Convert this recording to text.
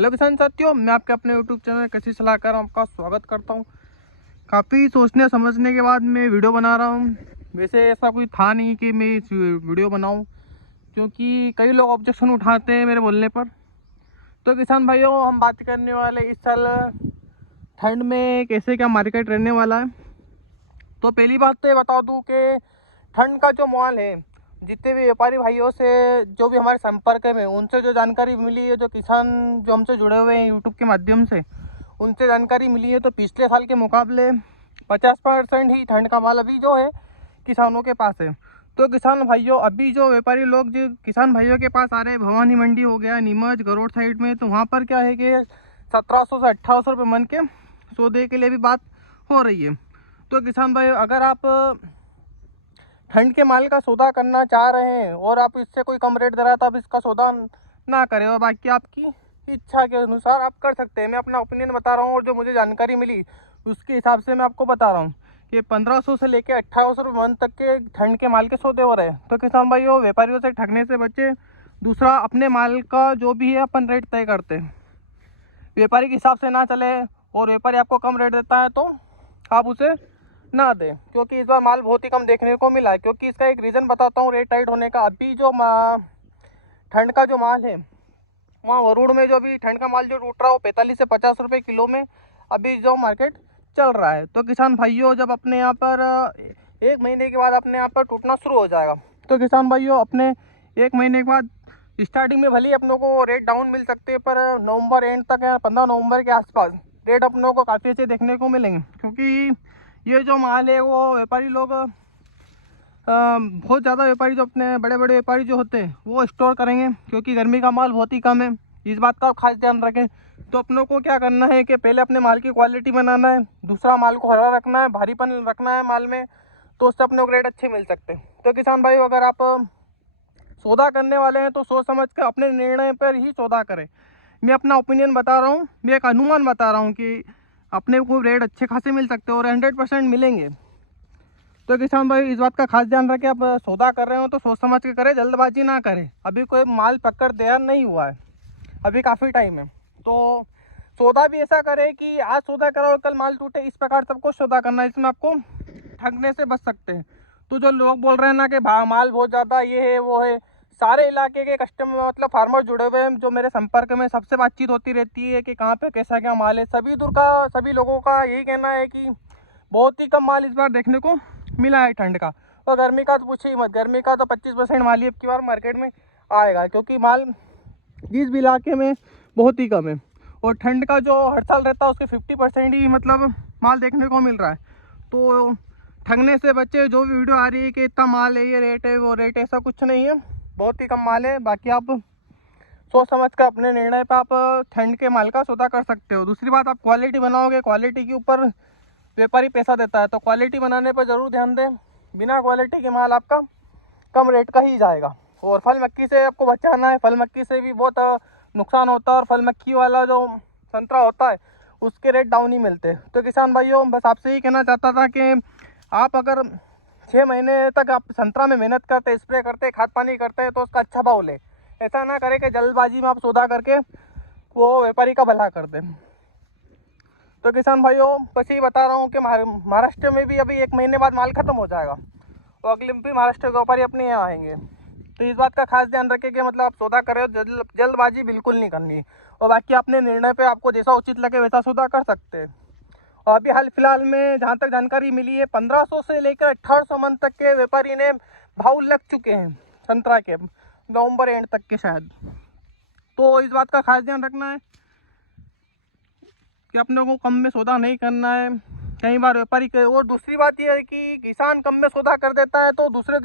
Hello किसान साथियों, मैं आपके अपने यूट्यूब चैनल कृषि सलाहकार आपका स्वागत करता हूं। काफ़ी सोचने समझने के बाद मैं वीडियो बना रहा हूं। वैसे ऐसा कोई था नहीं कि मैं इस वीडियो बनाऊं, क्योंकि कई लोग ऑब्जेक्शन उठाते हैं मेरे बोलने पर। तो किसान भाइयों, हम बात करने वाले इस साल ठंड में कैसे क्या मार्केट रहने वाला है। तो पहली बात तो ये बता दूँ कि ठंड का जो माहौल है, जितने भी व्यापारी भाइयों से जो भी हमारे संपर्क में उनसे जो जानकारी मिली है, जो किसान जो हमसे जुड़े हुए हैं यूट्यूब के माध्यम से, उनसे जानकारी मिली है तो पिछले साल के मुकाबले 50% ही ठंड का माल अभी जो है किसानों के पास है। तो किसान भाइयों, अभी जो व्यापारी लोग जो किसान भाइयों के पास आ रहे हैं, भवानी मंडी हो गया, नीमच गरोड़ साइड में, तो वहाँ पर क्या है कि 1700 से 1800 रुपये मन के सौदे के लिए भी बात हो रही है। तो किसान भाई, अगर आप ठंड के माल का सौदा करना चाह रहे हैं और आप इससे कोई कम रेट दे रहा है तो आप इसका सौदा ना करें, और बाकी आपकी इच्छा के अनुसार आप कर सकते हैं। मैं अपना ओपिनियन बता रहा हूँ और जो मुझे जानकारी मिली उसके हिसाब से मैं आपको बता रहा हूँ कि 1500 से लेकर 1800 रुपये मन तक के ठंड के माल के सौदे हो रहे हैं। तो किसान भाइयों, व्यापारियों से ठगने से बचे। दूसरा, अपने माल का जो भी है अपन रेट तय करते हैं, व्यापारी के हिसाब से ना चले, और व्यापारी आपको कम रेट देता है तो आप उसे ना दें, क्योंकि इस बार माल बहुत ही कम देखने को मिला है। क्योंकि इसका एक रीज़न बताता हूँ रेट टाइट होने का। अभी जो ठंड का जो माल है, वहाँ वरुड़ में जो अभी ठंड का माल जो टूट रहा है वो 45 से 50 रुपये किलो में अभी जो मार्केट चल रहा है। तो किसान भाइयों, जब अपने यहाँ पर 1 महीने के बाद अपने यहाँ पर टूटना शुरू हो जाएगा, तो किसान भाइयों अपने 1 महीने के बाद स्टार्टिंग में भले ही अपनों को रेट डाउन मिल सकते हैं, पर नवंबर एंड तक या 15 नवंबर के आसपास रेट अपनों को काफ़ी अच्छे देखने को मिलेंगे। क्योंकि ये जो माल है वो व्यापारी लोग बहुत ज़्यादा व्यापारी जो अपने बड़े बड़े व्यापारी जो होते हैं वो स्टोर करेंगे, क्योंकि गर्मी का माल बहुत ही कम है। इस बात का खास ध्यान रखें। तो अपनों को क्या करना है कि पहले अपने माल की क्वालिटी बनाना है, दूसरा माल को हरा रखना है, भारीपन रखना है माल में, तो उससे अपने को रेट अच्छे मिल सकते हैं। तो किसान भाई, अगर आप सौदा करने वाले हैं तो सोच समझ कर अपने निर्णय पर ही सौदा करें। मैं अपना ओपिनियन बता रहा हूँ, मैं एक अनुमान बता रहा हूँ कि अपने को रेट अच्छे खासे मिल सकते हैं और 100% मिलेंगे। तो किसान भाई, इस बात का खास ध्यान रखें, आप सौदा कर रहे हो तो सोच समझ के करें, जल्दबाजी ना करें। अभी कोई माल पकड़ तैयार नहीं हुआ है, अभी काफ़ी टाइम है। तो सौदा भी ऐसा करें कि आज सौदा करा और कल माल टूटे, इस प्रकार सबको सौदा करना है। इसमें आपको ठगने से बच सकते हैं। तो जो लोग बोल रहे हैं ना कि माल बहुत ज़्यादा ये है वो है, सारे इलाके के कस्टमर मतलब फार्मर जुड़े हुए हैं जो मेरे संपर्क में, सबसे बातचीत होती रहती है कि कहाँ पे कैसा क्या माल है। सभी लोगों का यही कहना है कि बहुत ही कम माल इस बार देखने को मिला है ठंड का। और गर्मी का तो पूछे ही मत, गर्मी का तो 25% माल ही अब की बार मार्केट में आएगा, क्योंकि माल जिस भी इलाके में बहुत ही कम है। और ठंड का जो हर साल रहता है उसके 50% ही मतलब माल देखने को मिल रहा है। तो ठगने से बच्चे, जो भी वीडियो आ रही है कि इतना माल है, ये रेट है, वो रेट है, ऐसा कुछ नहीं है, बहुत ही कम माल है। बाकी आप सोच समझ कर अपने निर्णय पर आप ठंड के माल का सौदा कर सकते हो। दूसरी बात, आप क्वालिटी बनाओगे, क्वालिटी के ऊपर व्यापारी पैसा देता है, तो क्वालिटी बनाने पर ज़रूर ध्यान दें। बिना क्वालिटी के माल आपका कम रेट का ही जाएगा। और फल मक्खी से आपको बचाना है, फल मक्खी से भी बहुत नुकसान होता है, और फल मक्खी वाला जो संतरा होता है उसके रेट डाउन ही मिलते हैं। तो किसान भाइयों, बस आपसे ही कहना चाहता था कि आप अगर 6 महीने तक आप संतरा में मेहनत करते, स्प्रे करते, खाद पानी करते हैं, तो उसका अच्छा भाव ले। ऐसा ना करें कि जल्दबाजी में आप सौदा करके वो व्यापारी का भला कर दें। तो किसान भाइयों, बस यही बता रहा हूँ कि महाराष्ट्र में भी अभी 1 महीने बाद माल खत्म हो जाएगा, तो अगले भी महाराष्ट्र के व्यापारी अपने यहाँ आएंगे। तो इस बात का खास ध्यान रखें कि मतलब आप सौदा करें, जल्दबाजी बिल्कुल नहीं करनी। और बाकी अपने निर्णय पे आपको जैसा उचित लगे वैसा सौदा कर सकते हैं। और अभी हाल फिलहाल में जहाँ तक जानकारी मिली है, 1500 से लेकर 1800 मन तक के व्यापारी ने भाव लग चुके हैं संतरा के, नवंबर एंड तक के शायद। तो इस बात का खास ध्यान रखना है कि अपने को कम में सौदा नहीं करना है कई बार व्यापारी के। और दूसरी बात यह है कि किसान कम में सौदा कर देता है तो दूसरे